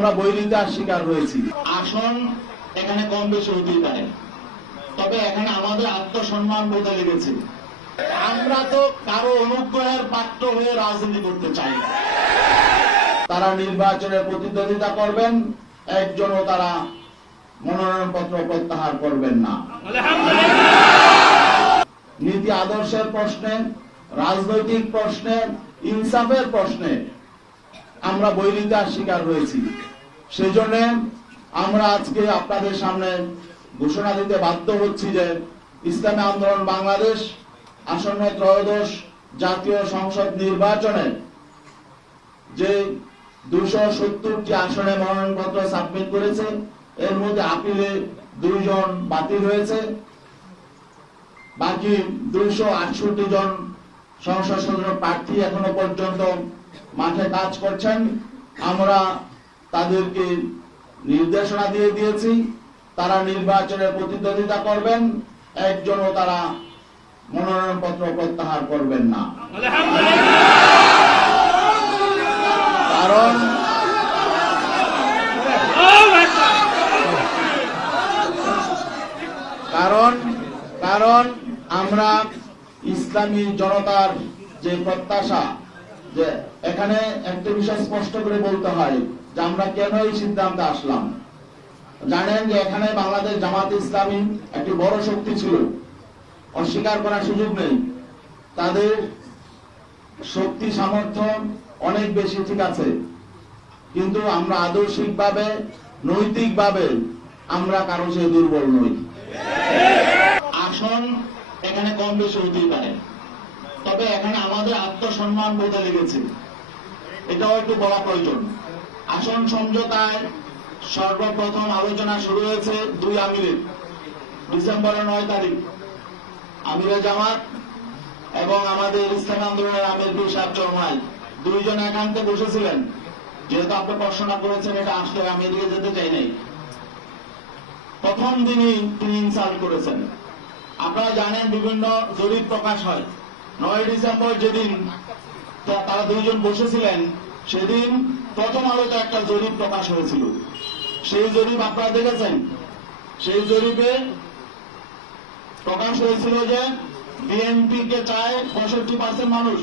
আমরা বৈরিতার শিকার হয়েছি। আসন এখানে কম বেশি হতেই পারে, তবে এখানে আমাদের আত্মসম্মান বোধে লেগেছে। আমরা তো কারো অনুগ্রহের পাত্র হয়ে রাজনীতি করতে চাই না। তারা নির্বাচনে প্রতিদ্বন্দ্বিতা করবেন, একজনও তারা মনোনয়নপত্র প্রত্যাহার করবেন না। নীতি আদর্শের প্রশ্নে, রাজনৈতিক প্রশ্নে, ইনসাফের প্রশ্নে আমরা বৈরিতার শিকার হয়েছি। সেই জন্য আমরা আজকে আপনাদের সামনে ঘোষণা দিতে বাধ্য হচ্ছি যে ইসলামী আন্দোলন বাংলাদেশ আসন্ন ত্রয়োদশ জাতীয় সংসদ নির্বাচনে যে 270টি আসনে মনোনয়নপত্র সাবমিট করেছে, এর মধ্যে আপিলে 2 জন বাতিল হয়েছে। বাকি 268 জন সংসদ সদস্য প্রার্থী এখনো পর্যন্ত মাঠে কাজ করছেন। আমরা তাদেরকে নির্দেশনা দিয়ে দিয়েছি, তারা নির্বাচনে প্রতিদ্বন্দ্বিতা করবেন, একজনও তারা মনোনয়নপত্র প্রত্যাহার করবেন না। কারণ আমরা ইসলামী জনতার যে প্রত্যাশা, যে এখানে একটা বিষয় স্পষ্ট করে বলতে হয় যে আমরা কেন এই সিদ্ধান্তে আসলাম। জানেন যে এখানে বাংলাদেশ জামাত ইসলামী একটি বড় শক্তি ছিল, অস্বীকার করার সুযোগ নেই। তাদের শক্তি সামর্থ্য অনেক বেশি, ঠিক আছে, কিন্তু আমরা আদর্শিকভাবে, নৈতিকভাবে আমরা কারো চেয়ে দুর্বল নই। আসন এখানে কম বেশি হতেই পারে, তবে এখানে আমাদের আত্মসম্মান বোধে লেগেছে, এটাও একটু বলা প্রয়োজন। আসন সমঝোতায় সর্বপ্রথম আলোচনা শুরু হয়েছে 2 আমিরের, ডিসেম্বরের 9 তারিখ। আমিরে জামাত এবং আমাদের ইসলামী আন্দোলনের আমির পীর সাহেব চরমাই 2 জন একান্তে বসেছিলেন। যেহেতু আপনি প্রশ্ন করেছেন, এটা আসলে আমি এদিকে যেতে চাই নাই। প্রথম দিনই তিনি ইনসাল্ট করেছেন। আপনারা জানেন বিভিন্ন জরিপ প্রকাশ হয়। 9 ডিসেম্বর যেদিন তারা 2 জন বসেছিলেন, সেদিন প্রথম আলোতে একটা জরিপ প্রকাশ হয়েছিল। সেই জরিপ আপনারা দেখেছেন। সেই জরিপে প্রকাশ হয়েছিল যে বিএনপি কে চায় 65% মানুষ,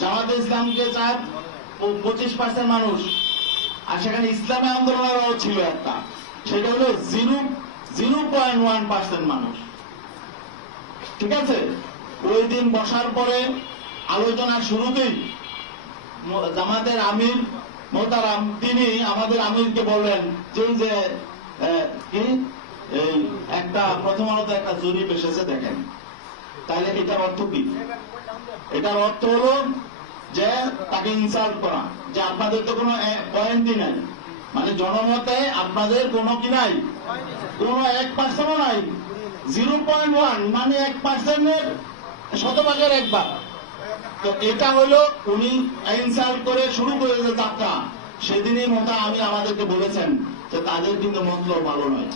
জামাতে ইসলামকে চায় 25% মানুষ, আর সেখানে ইসলামী আন্দোলনেরও ছিল একটা, সেটা হলো 0.1% মানুষ। ঠিক আছে, ওই দিন বসার পরে আলোচনার শুরুতেই জামাতের আমির মোহতারাম তিনি আমাদের আমিরকে বললেন যে এই একটা প্রথম আলোতে একটা জরিপ এসেছে, দেখেন। তাহলে এটার অর্থ কি? এটার অর্থ হলো যে তাকে ইনসাল্ট করা, যে আপনাদের তো কোনো পয়েন্টই নাই, মানে জনমতে আপনাদের কোনো কি নাই, কোনো 1%ও নাই। 0.1 মানে 1%-এর শতভাগের 1 ভাগ। তো এটা হলো উনি ইনসাল্ট করে শুরু করে যে যাত্রা। সেদিনই মোটা আমি আমাদেরকে বলেছেন যে তাদের কিন্তু মতলব ভালো নয়,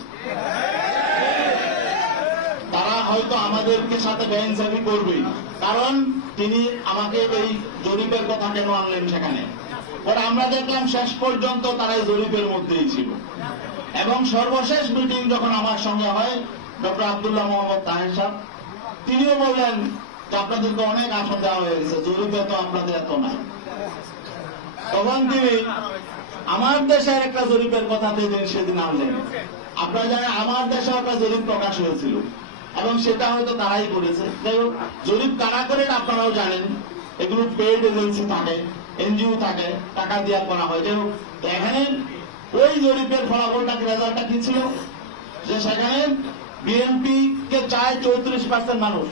তারা হয়তো আমাদেরকে সাথে বেইনসাফি করবে। কারণ তিনি আমাকে এই জরিপের কথা কেন আনলেন সেখানে, পরে আমরা দেখলাম শেষ পর্যন্ত তারা এই জরিপের মধ্যেই ছিল। এবং সর্বশেষ মিটিং যখন আমার সঙ্গে হয়, ডক্টর আব্দুল্লাহ মোহাম্মদ তাহের সাহেব তিনিও বললেন যে আপনাদেরকে অনেক আসন দেওয়া হয়ে গেছে, জরিপে তো আপনাদের এত নাই। তখন তিনি আমার দেশের একটা জরিপের কথা সেদিন আনলেন। আপনারা জানেন আমার দেশে একটা জরিপ প্রকাশ হয়েছিল, এবং সেটা হয়তো তারাই করেছে। যাই হোক, জরিপ কারা করে আপনারাও জানেন, এগুলো পেইড এজেন্সি থাকে, এনজিও থাকে, টাকা দিয়ে করা হয়। যাই হোক, এখানে ওই জরিপের ফলাফলটা, রেজাল্টটা কি ছিল, যে সেখানে বিএনপি কে চায় 34% মানুষ,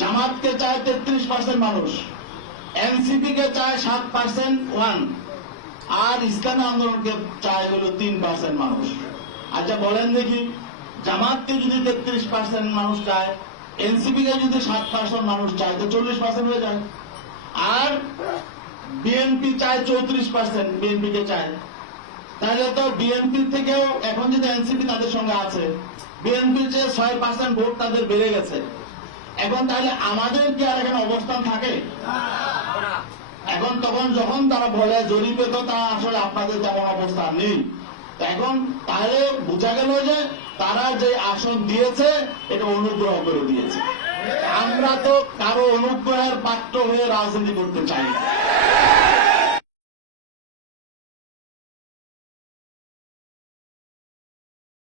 জামাতকে চায় 33% মানুষ, এনসিপি কে চায় 7%, আর ইসলামী আন্দোলনকে চায় হলো 3% মানুষ। আচ্ছা বলেন দেখি, জামাতকে যদি 33% মানুষ চায়, এনসিপি কে যদি 7% মানুষ চায়, তো 40% হয়ে যায়। আর বিএনপি চায় 34%, বিএনপি কে চায়, তাহলে তো বিএনপি থেকেও এখন যদি এনসিপি তাদের সঙ্গে আছে, বিএনপির যে 6% ভোট তাদের বেড়ে গেছে। এখন তাহলে আমাদের কি আর এখানে অবস্থান থাকে? এখন তখন যখন তারা বলে জরিপে তো তা আসলে আপনাদের তেমন অবস্থা নেই, এখন তাহলে বোঝা গেল যে তারা যে আসন দিয়েছে এটা অনুগ্রহ করে দিয়েছে। আমরা তো কারো অনুগ্রহের পাত্র হয়ে রাজনীতি করতে চাই না।